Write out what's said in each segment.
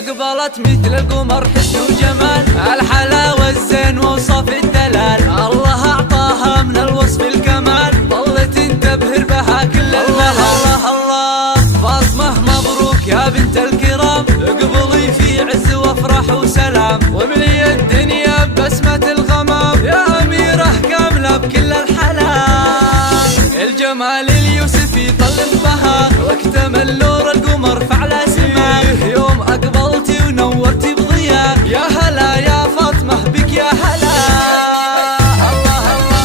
أقبلت مثل القمر حسن وجمال، الحلاوة الزين ووصف الدلال، الله أعطاها من الوصف الكمال، ظلت تبهر بها كل الملال. الله الله فاطمة مبروك يا بنت الكرام، اقبلي في عز وافرح وسلام، واملي الدنيا ببسمة الغمام، يا أميرة كاملة بكل الحلال. الجمال اليوسفي طل بها، واكتمل نور القمر فعلى سماه، يوم أقبلتي ونورتي بضياء، يا هلا يا فاطمة بك يا هلا. الله الله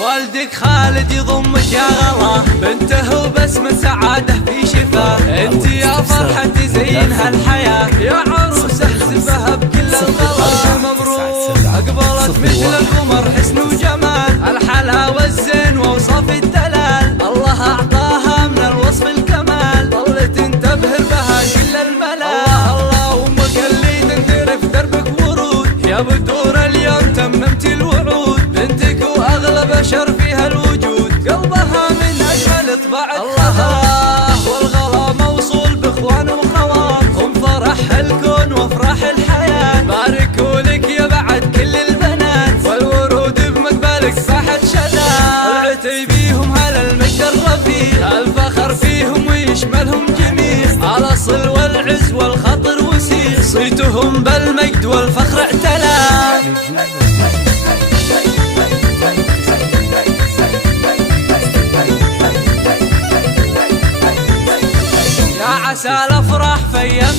والدك خالد يضمك يا غلا، بنته وبسمة سعادة في شفاه، انت يا فرحة زين هالحياة، يا عروسة احسبها بكل الغلا. مبروك أقبلت مثل القمر حسن وجمال، الحلاوة الزين ووصف الدلال، الله أعطاها من الوصف الكمال، ظلت تبهر بها كل الملال. الله الله وامك اللي تنثر في دربك ورود، يا بدور اليوم تممت الوعود، بنتك واغلى بشر فيها الوجود، قلبها من اجمل طباع. الله والغلا موصول باخوان وخوات، هم فرح الكون وافراح الحياة، باركوا لك يا بعد كل البنات، والورود بمقبلك فاحت شذا، طلعتي بيهم على المجد الرفيع، الفخر فيهم ويشملهم جميع، الاصل والعز والخطر وسيع، صيتهم بالمجد والفخر اعتلى. يا عسى الافراح في ايام